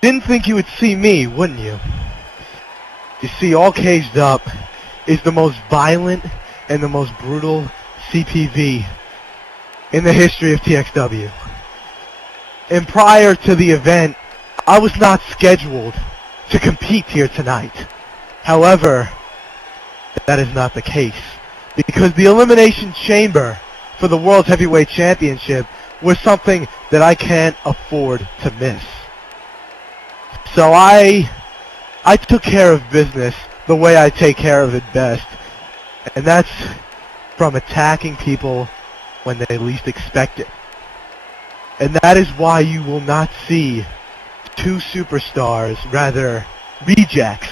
didn't think you would see me, wouldn't you? You see, All Caged Up is the most violent and the most brutal CPV in the history of TXW. And prior to the event, I was not scheduled to compete here tonight. However, that is not the case, because the Elimination Chamber for the World Heavyweight Championship was something that I can't afford to miss. So I took care of business the way I take care of it best, and that's from attacking people when they least expect it. And that is why you will not see two superstars, rather rejects.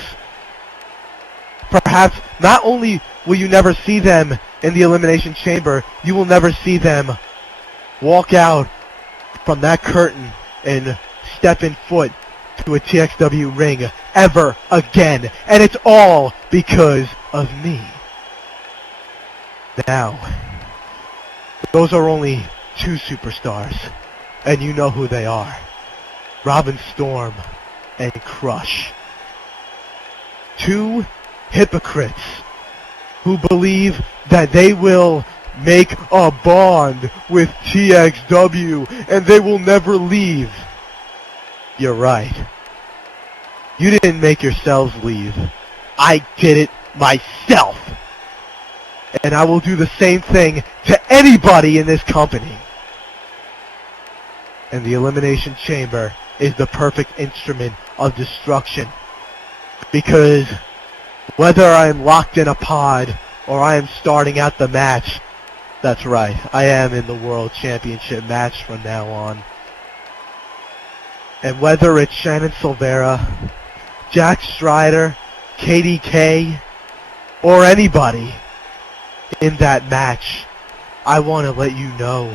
Perhaps not only will you never see them in the Elimination Chamber, you will never see them walk out from that curtain and step in foot to a TXW ring ever again. And it's all because of me. Now, those are only two superstars, and you know who they are. Robin Storm and Crush. Two hypocrites who believe that they will make a bond with TXW and they will never leave. You're right. You didn't make yourselves leave. I did it myself. And I will do the same thing to anybody in this company. And the Elimination Chamber is the perfect instrument of destruction. Because whether I'm locked in a pod or I am starting out the match, that's right, I am in the World Championship match from now on. And whether it's Shannon Silvera, Jack Strider, KDK, or anybody in that match, I want to let you know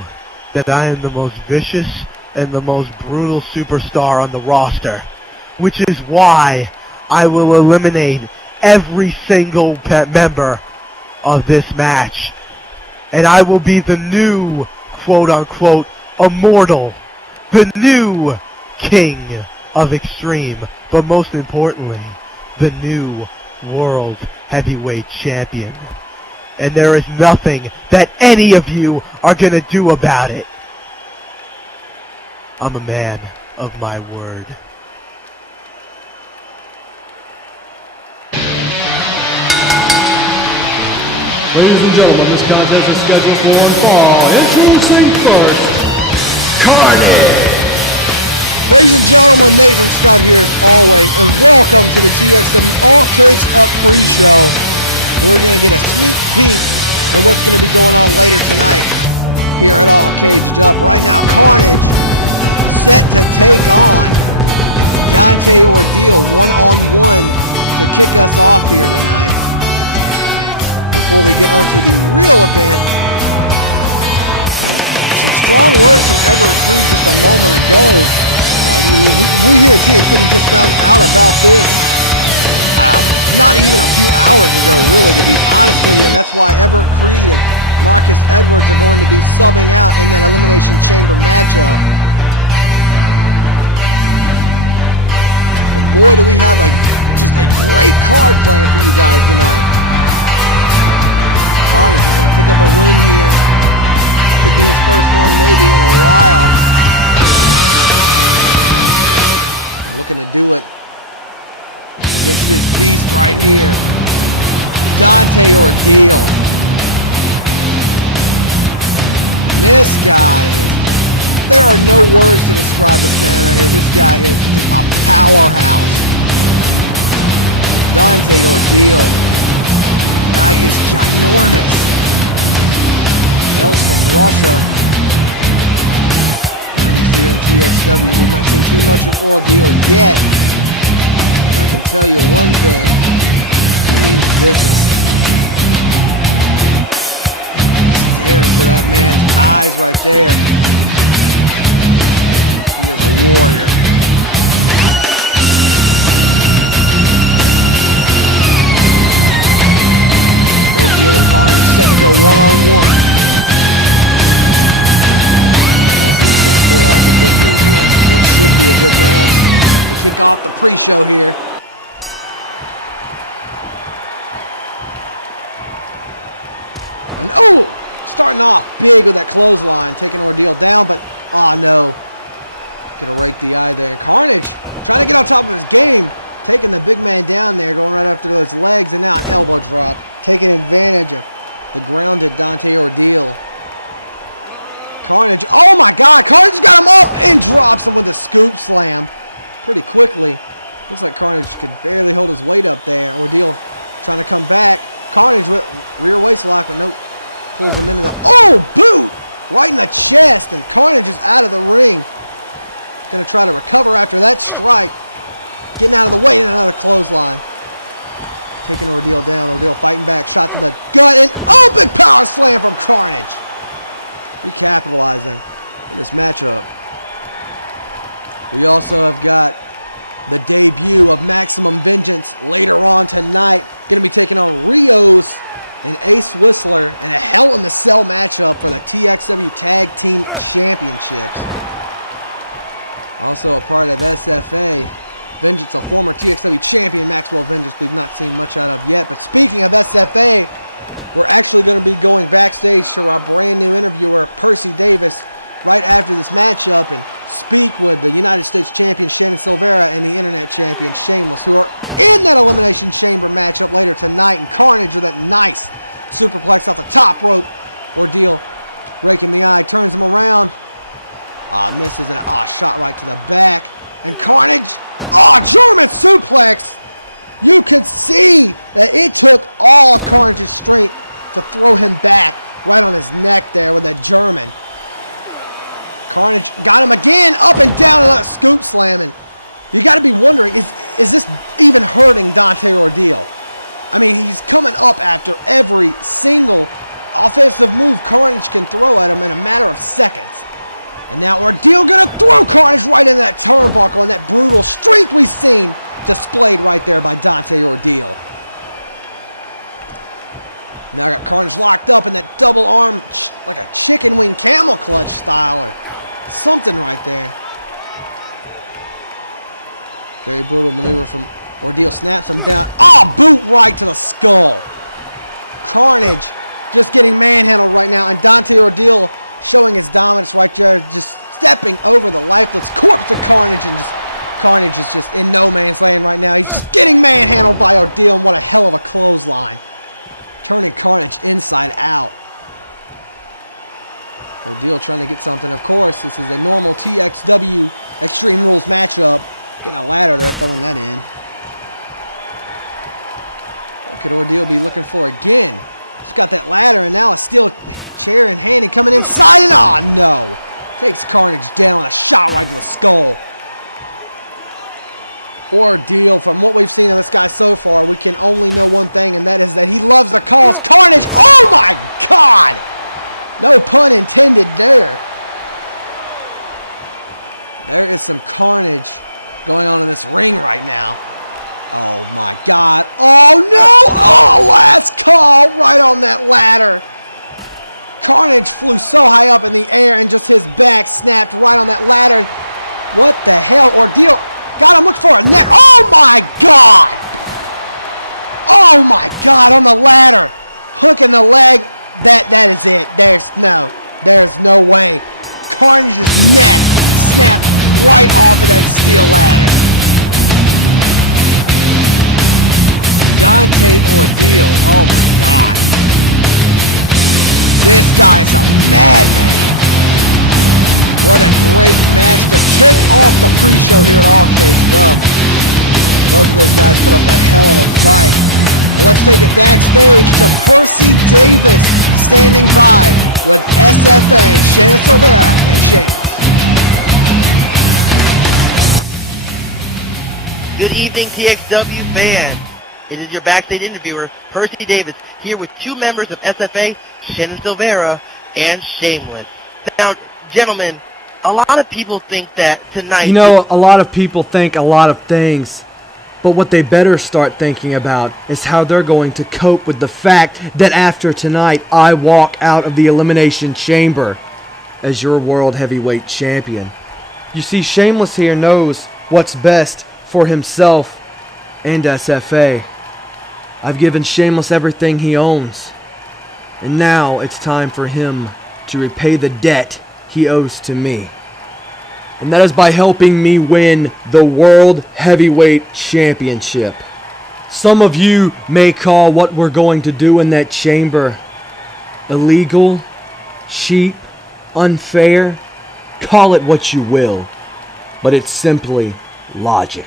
that I am the most vicious and the most brutal superstar on the roster, which is why I will eliminate every single member of this match. And I will be the new, quote-unquote, immortal, the new king of Extreme, but most importantly, the new World Heavyweight Champion. And there is nothing that any of you are going to do about it. I'm a man of my word. Ladies and gentlemen, this contest is scheduled for one fall. Introducing first, Karnage. Ladies and gentlemen, Nathan Scott here as always, and welcome to the TXW All Caged Up pre-show. We're going to get a sneak peek of what's going to be going on later tonight here at All Caged Up. Right now, Karnage set to take on Dante Ordeal one-on-one to kick us off here tonight. Before we get on to the real event, some strong words from Everett Creed just a moment ago. We here at TXW just found out about this not even a few hours ago, really, to be honest with you, and that's why Everett Creed and Marcus Edwards are going to be subbing out in that Elimination Chamber matchup. But boy, do we have just a great card planned for you guys tonight. Karnage is going to pick up a win here. Could be his first one maybe in a while. Looking to do it against this beast right here, Dante Ordeal. This guy there are no words to describe this man right here. This guy is just a powerhouse. Dante Ordeal. Guy is ginormous. Hails from Russia. Here in TXW, we've not seen too much of Ordeal yet. But I can tell you one thing, he means business. Stare into that man's eyes right there. He is a warrior. Ordeal and Karnage set to go one-on-one. Pull out the victory here. What should be a good match. It kick off the pre-show here. And starting off big with that clothesline, taking Ordeal down, but no. Gonna rake the eye there. Karnage trying to get on top of his game, taking the big man down there, going right after those legs, and now an elbow drop, taking advantage of the grounded Dante Ordeal. Karnage, oh my God, Karnage got him up and drops him with a scoop slam pretty quickly. Looks like Karnage could barely hold his weight up there. Ordeal trying to come back. Karnage with rear waist lock, but nope. Pulls him into the, boot! Right in the chest, and Karnage is out of the ring. Gonna try to recover after that strike. Getting out of the way, and another clothesline. Taking Ordeal down. Ordeal fighting back, shot to the gut, and big power slam from Karnage. Recapitalizing in this matchup. We also have got the debut of Maximum Vingence later on tonight. Going to be taking on Rios and Ace Whistler in a Hell in the Cell matchup for the TXW Tag Team Championships. Also a part of SFA, Vingence, a former TXW champion, Maxwell Verdi, we've not seen much out of yet. But speaking of SFA, we're actually going to be going backstage to our brand new interviewer, Percy Davis, right after this matchup and speak with the United States champion, Shannon Silvera, and the internet champion, Shameless, who are in that Elimination Chamber matchup later tonight. And Karnage with that nice superplex off the top rope. Ordeal raking the eye, turns him around. Misses, and shot right to the back. And Karnage, German suplex. You could see that it took all of Karnage's strength to throw him back right on his neck there with that German. Karnage got him again, up and down, another scoop slamming. You got to be wondering, is this even hurting Dante Ordeal? I mean, he's coming up after every single offensive move Karnage can throw at him in a matter of seconds. And now Ordeal going to throw Karnage right into that turnbuckle, and that brutal strength we've seen displayed right there by Dante Ordeal. Now I got Karnage locked up in that double arm, like a chicken wing camel clutch style or something right there. Very brutal maneuver from Ordeal. Snaps him down. Boot right to the skull. Karnage just getting manhandled right now, and Dante Ordeal showing his dominance right there, just stepping over the lifeless corpse of Karnage, and Karnage is just in no man's land right now. He's just getting manhandled by Ordeal, and what a hell of a clothesline. Turning Karnage inside out. Ordeal trying to get something. Of course, this is a normal TXW Extreme Rules matchup. Getting a ladder there, throwing that in. What could Ordeal be looking for again? He's got that ladder, and now a steel chair in hand, and coming inside, and no. Takes Karnage down, a shot right to the skull. Ordeal, from what we've seen of this guy so far, we can only know one thing, and that is that he loves the calls. Karnage, oh my God! No pun intended there. There is some carnage going on in this ring right now. Oh my God. Oh no! Oh, last call right on that ladder. Karnage flew so high up in the air, and just his back snapped right on that ladder. What the hell? Ordeal got him looking for a neck. Oh my God! Oh my God, on the ladder. Hooking the leg. That is it. There's no way. Karnage's neck snapped right off of that steel ladder. Dante Ordeal. Oh my God. This guy is a madman. What a great match to kick off the pre-show here at All Caged Up. Both of those guys put up a hell of a fight. Well, let's take it backstage to Percy Davis standing by with SFA, Shannon Silvera, and Shane. Good evening, TXW fans. It is your backstage interviewer, Percy Davis, here with two members of SFA, Shannon Silvera and Shameless. Now, gentlemen, a lot of people think that tonight... You know, a lot of people think a lot of things. But what they better start thinking about is how they're going to cope with the fact that after tonight, I walk out of the Elimination Chamber as your World Heavyweight Champion. You see, Shameless here knows what's best for himself and SFA. I've given Shameless everything he owns, and now it's time for him to repay the debt he owes to me. And that is by helping me win the World Heavyweight Championship. Some of you may call what we're going to do in that chamber illegal, cheap, unfair. Call it what you will, but it's simply logic.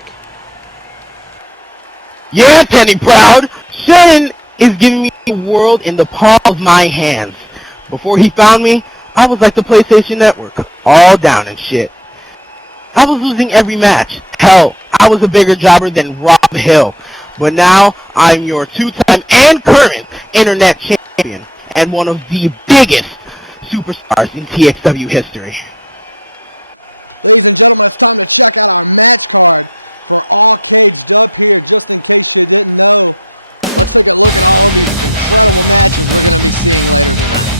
Yeah, Penny Proud. Shannon is giving me the world in the palm of my hands. Before he found me, I was like the PlayStation Network, all down and shit. I was losing every match. Hell, I was a bigger jobber than Rob Hill. But now, I'm your two-time and current internet champion, and one of the biggest superstars in TXW history. Ladies and gentlemen, it's time to check out our match card for All Caged Up here, just in case you didn't know. Let's take a look at all of these incredible matches we're going to be seeing later tonight.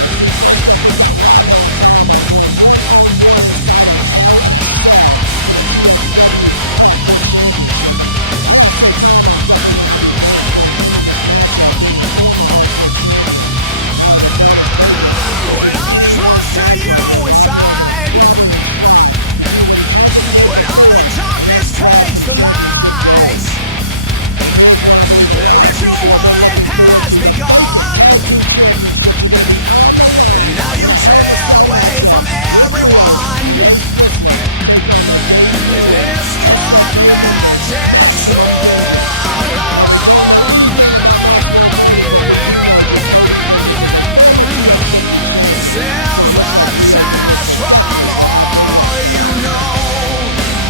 Let's see, first up we've got Rob Hill and Tom Bomb going one-on-one inside a Hell in a Cell for the TXW Hardcore Championship. And I gotta say, Tom Bomb's definitely going to have the advantage going into this matchup, being a former Hardcore Champion. Now that the belt is vacant, this is anyone's match right here. Rob Hill going to probably try to do what he hasn't did before, and that's grab some championship gold. And here's one I believe a lot of people have been looking forward to. The vacant Tag Team Championships are going to be on the line in a Hell in a Cell matchup. Rick Rios and Ace Whistler take on the debuting SFA members, Maximum Vingence. Now, we don't know anything about Maxwell Verdi, but we do know Jacoby Vingence is a former TXW champion, so it looks like Rios and Whistler definitely will have their work cut out for them.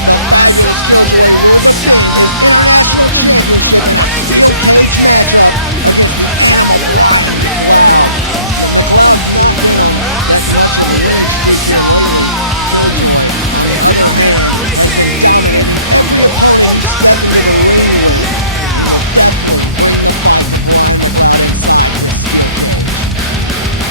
The Fabulous Killjoy will defend his international championship in a steel cage matchup against the Animal Brian McLeod. The McLeod's not been on that much of a winning streak here lately. Killjoy, on the other hand, has been dominating every opponent he's stepped into the ring with, and will definitely bring the fight to Brian McLeod inside this steel cage.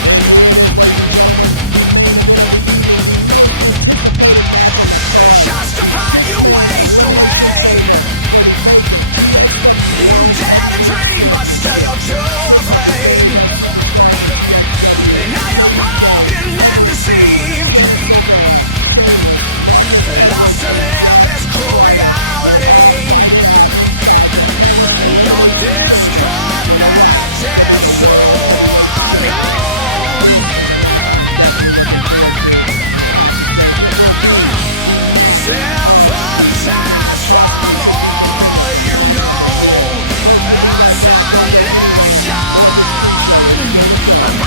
And here it is, ladies and gentlemen, the main event of the evening, the most anticipated match on the card, the six-man elimination chamber for the vacant TXW World Heavyweight Championship. Six of the very best superstars in TXW, KDK, Everett Creed, Shannon Silvera, Shameless, Marcus Edwards, and Jack Strider will all fight it out inside the hellish elimination chamber for the right to be the World Heavyweight Champion. This is a match I am definitely looking forward to, and we'll have to say it will be the match of the evening and possibly could be contender for match of the year. Folks, we'll be right back. Don't go anywhere. More of this pre-show is still to come.